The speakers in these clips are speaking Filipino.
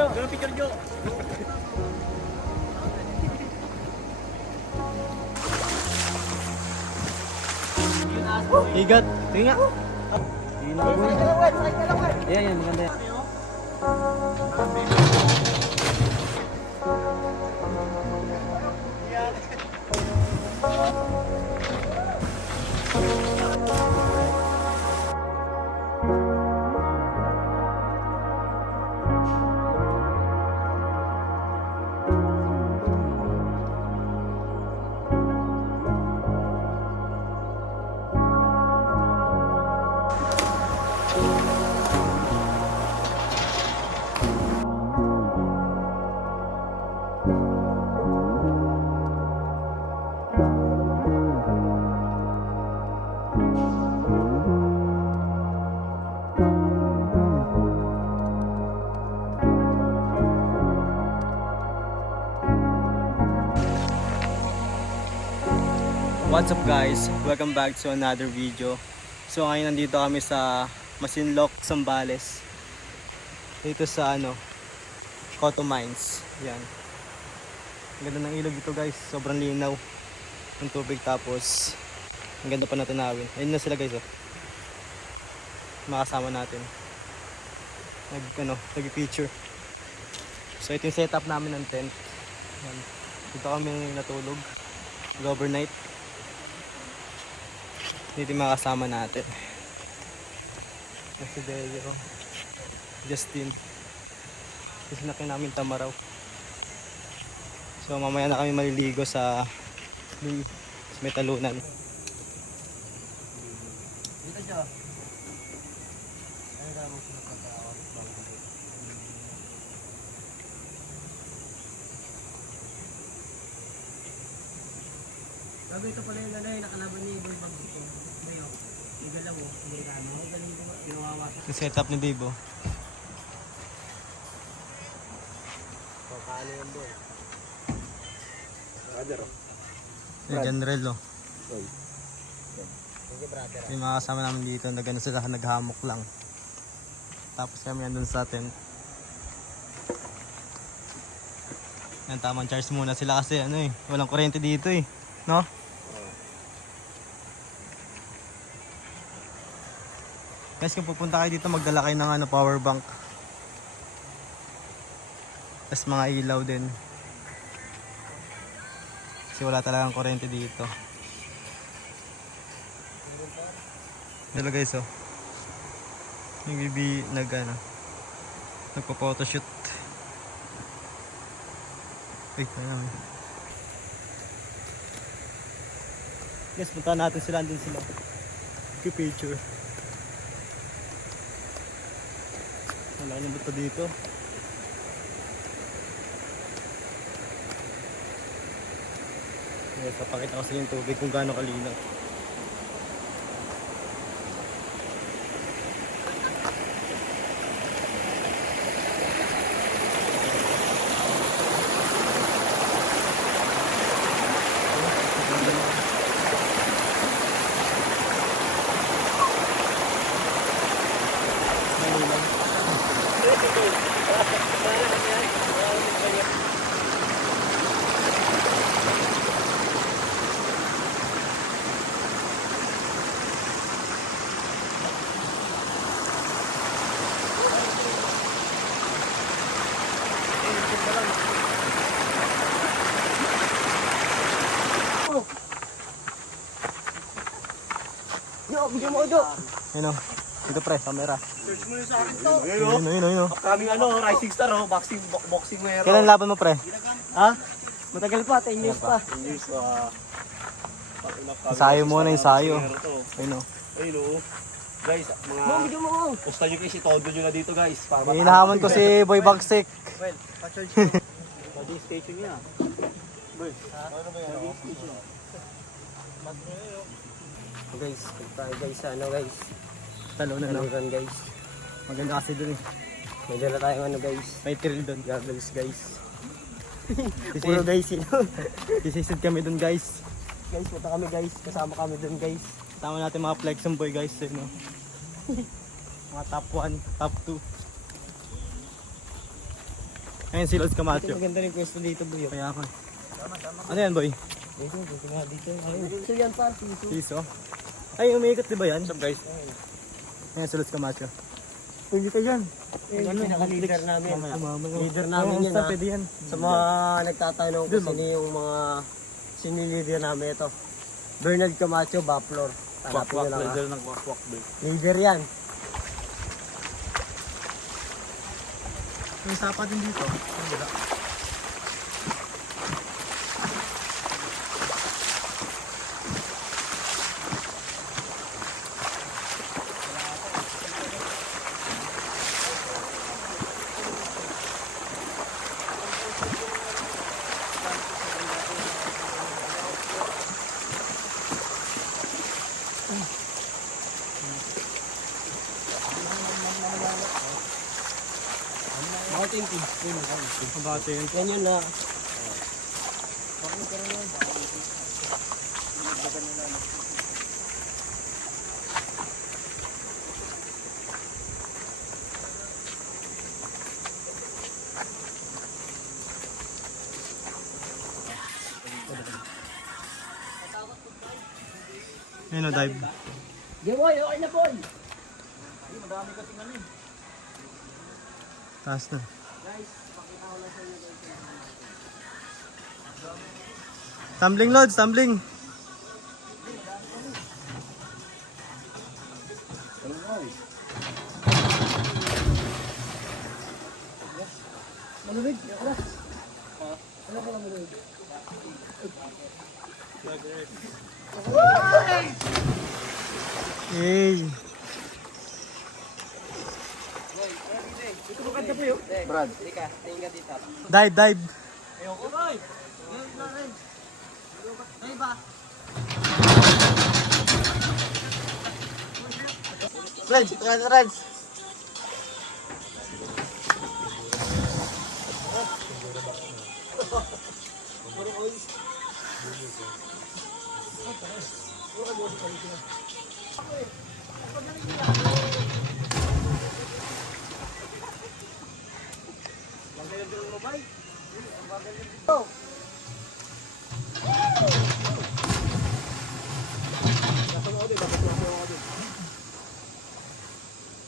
Picture nyo. Igat. Tingin nga. Ayan, yan. Maganda yan. What's up guys? Welcome back to another video. So ngayon nandito kami sa Masinloc, Zambales. Dito sa Cotto Mines. Yan. Ang ganda ng ilog dito guys. Sobrang linaw ng tubig, tapos ang ganda pa na tanawin. Ayun na sila guys oh. Makasama natin. Nag-picture. So ito yung setup namin ng tent. Yan. Dito kami natulog. Overnight. Dito yung mga kasama natin. Si Deo, Justin. Kasi nakin namin Tamaraw. So mamaya na kami maliligo sa may talunan. Dito siya. Gabi ito pala yung nakalaban niya yung ibang bagay. Igalaw mo, Amerikano. Galing ko ba? Ginawawasan. Yung setup ni Bibo. Paano yan boy? Brother oh. Yung General oh. Sige brother. Yung mga kasama namin dito, sila naghamok lang. Tapos kami andun sa tent. Yan, tamang charge muna sila kasi walang kuryente dito no? Guys, kung pupunta kayo dito, magdala kayo ng power bank. Tapos mga ilaw din. Kasi wala talagang kuryente dito. Dito guys oh. Yung bibi nagpa-photoshoot. Wait na lang. Guys, punta natin sila, andun sila. Picture. Wala nyo ba ito dito? Yes, papakita ko sa inyo yung tubig kung gaano kalinaw. Yo, bigyan mo do. Ayun o. Dito pre, camera. Search mo sa akin to. Ayun o. Kaming rising star oh, boxing meron. Kailan laban mo pre? Ha? Matagal pa, 10 years pa. 10 years Ensayo muna, ensayo. Ayun o. Ayun o. Guys, Mo, bigyan mo. posta nyo kayo si Todo nyo na dito guys. Para Hinahamon ko si Boy Bagsik. Well, pa-charge mo. Body station niya. Boy, ano ba yan? Body station. Guys, tayo guys guys. Talo na Run guys. Maganda kasi dun May dala tayong guys. May thrill dun. Goggles guys. Puro guys yun. Sisisid kami dun guys. Guys, punta kami guys. Kasama kami dun guys. Tama natin mga Flexum Boy guys. Mga top 1, top 2. Ngayon si Lods Ito Camacho. maganda rin pwesto dito, boy. Kaya ako. Ano yan, boy? Dito nga dito. Piso yan pa, piso. Piso? Ay, umiikot di ba yan? What's up guys? Ngayon si Lods Camacho. Pwede ka yan. Yan pinaka-leader namin. Leader namin yan, Basta ha. pwede yan. Sa mga nagtatanong kung sino yung mga sinilider namin ito. Bernard Camacho, Baplor. Hanapin nyo lang, ha. Leader ng wakwak boy. Leader yan. May sapa din dito. Mountain King. Mabate yun. Yan yun na. Ayun o, dive. Game boy, okay na boy. Taas na. Tumbling Lods, tumbling. Malulig, wala. Wala ka lang malulig. Yay! Ito maganda po yun. Brad. Hindi ka, tingin ka dito. Dive, dive. Ayoko boy. Yan na rin. Ay ba? Reds, Reds.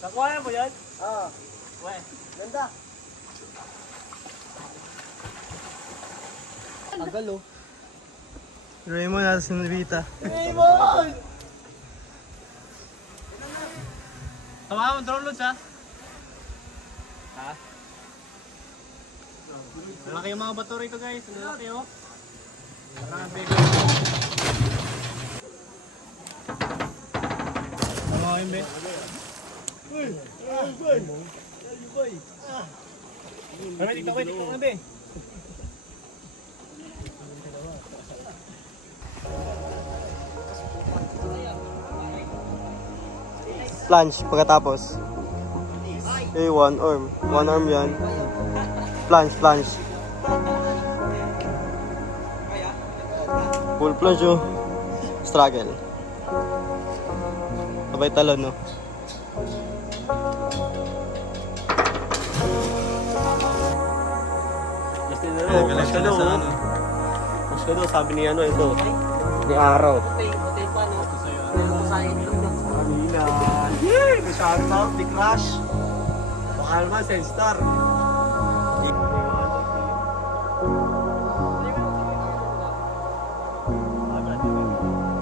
Nakuha mo yan? Oo. Ganda. Tagal oh. Raymond at Senrita. Raymond! Tama mo, drone Lods ha? Ha? Malaki yung mga bato rito guys. Malaki oh. Marami. Tama ko yun be. Kami, tignan ko na be. Plunge pagkatapos. Okay, one arm. One arm yan. Plunge, plunge. Full plunge oh. Struggle. Sabay talon no. Mas ka daw, ano. Mas ka daw, sabi ni ano ito. Di araw. Buti pa no. Sayang ito. Kanina. Yay! May shoutout, di Crash. Baka naman, Senstar.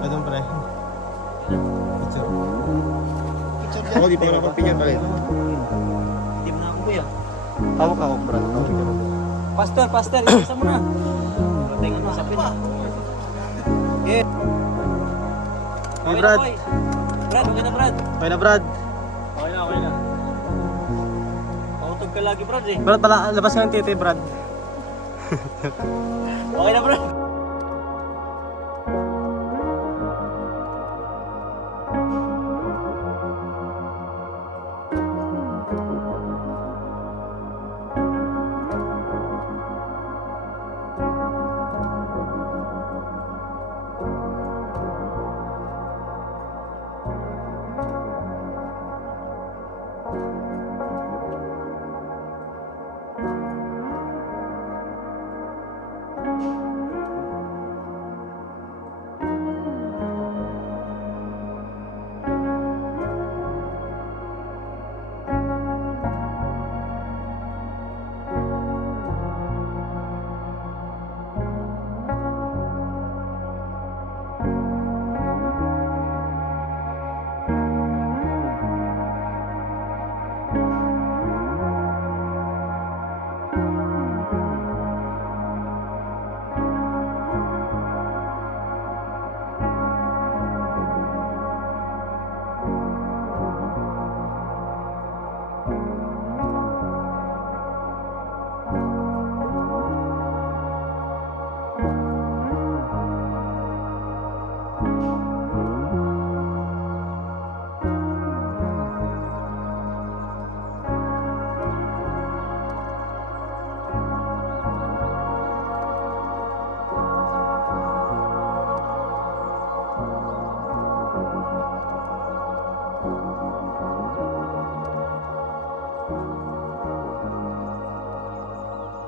Anong pre? Picture. Ako, di pa ko napapinyan pa rin. Hindi mo na ako kuya. Tawag ako, Brad. Pastor, pastor, isa mo na. Tingnan mo sa pin. Hey Brad. Brad, okay na Brad. Okay na Brad. Okay na, okay na. Pautog ka lagi Brad eh. Brad, labas nga yung titi Brad. Okay na Brad.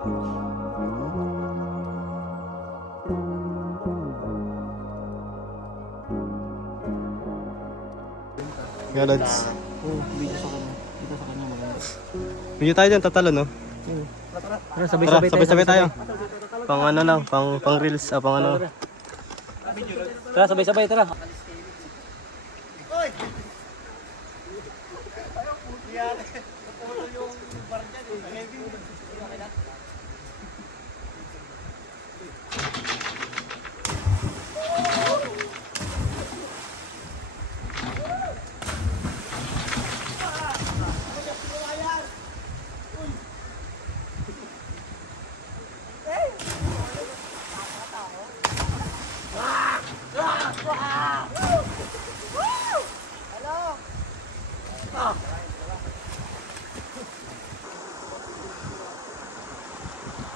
Nga, Lods. Oo, video sa kanya. Dito sa kanya maganda. Video tayo dyan, tatalo, no? Tara, Tara, sabay-sabay tayo. Pang ano lang, pang reels, pang ano. Tara, sabay-sabay, tara.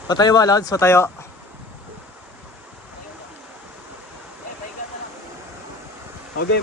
Patayo ba, Lods? Patayo. Oh, game.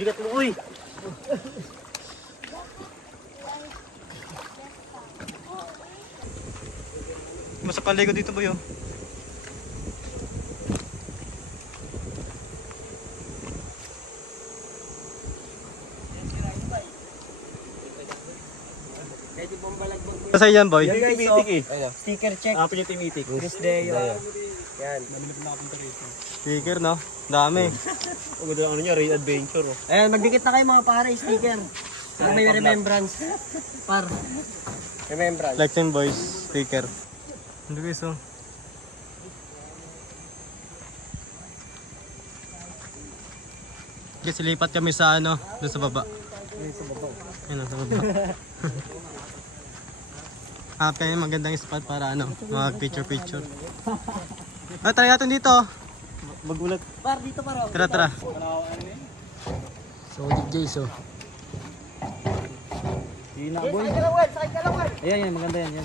Bigat mo, uy. Masa paligo dito, boy, oh. Pwede bang balagbag mo? Kasi yan, boy. Yan yung timitik eh. Sticker check. Apo yung timitik. Chris Deo. Yan. Sticker, no? Dami. Ang ganda ng ano niya, Ray Adventure. Oh. Ayan, magdikit na kayo mga pare, sticker. Para may remembrance. Par. Remembrance. Flexing boys, sticker. Hindi guys, oh. Guys, silipat kami sa ano, doon sa baba. Ayun, sa baba. Hanap kami ng magandang spot para ano, mag picture. Ah, try natin dito. Magulat. Par, dito par. Tara. So, guys, oh. Hindi na, boy. Sakay ka lang, Juan. Ayan, maganda yan.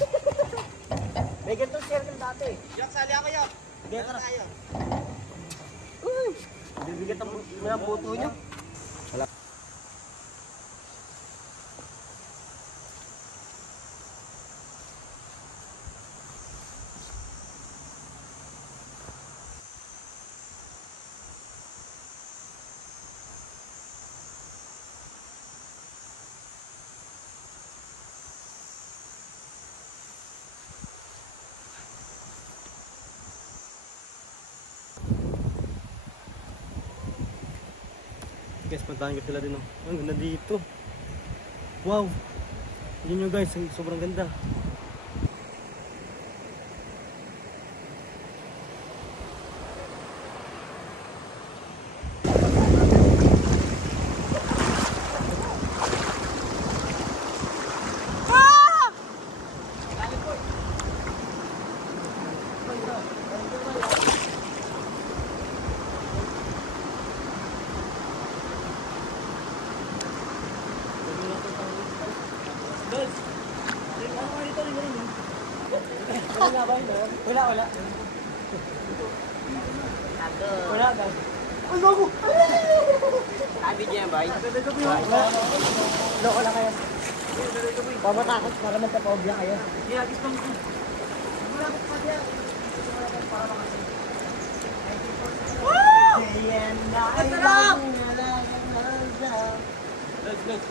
May ganitong circle dati. Yak, sali ako, Yak. Sige, tara. Bibigat ang buto nyo. Guys, puntahan ko sila din, oh. Ang ganda dito. Wow. Yun nyo guys, sobrang ganda. Wala. Wala, guys. Ay, bago! Sabi niya, bay. Loko lang kayo. Pamatakot para magkapobya kayo. Ginagis pang ito. Woo! Sarap! Let's.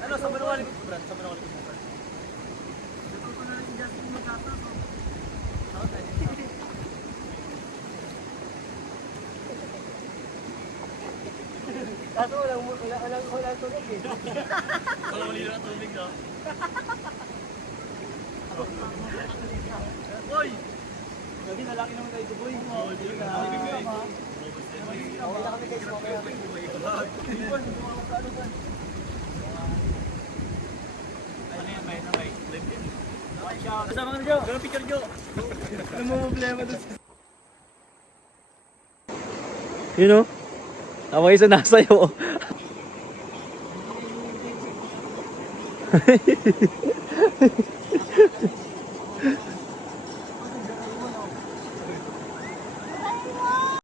Ano, sa manuwali ko, Brad? Sa manuwali ko, Brad. Kaso walang tunog eh. Walang malino na tubig no? Boy! Lagi nalaki naman tayo ito boy. Oo, hindi na kami guys. Okay na kami guys. Kasama ka na dyan. Ganun picture nyo. Ano mo problema doon? You know? Ako isa nasayo.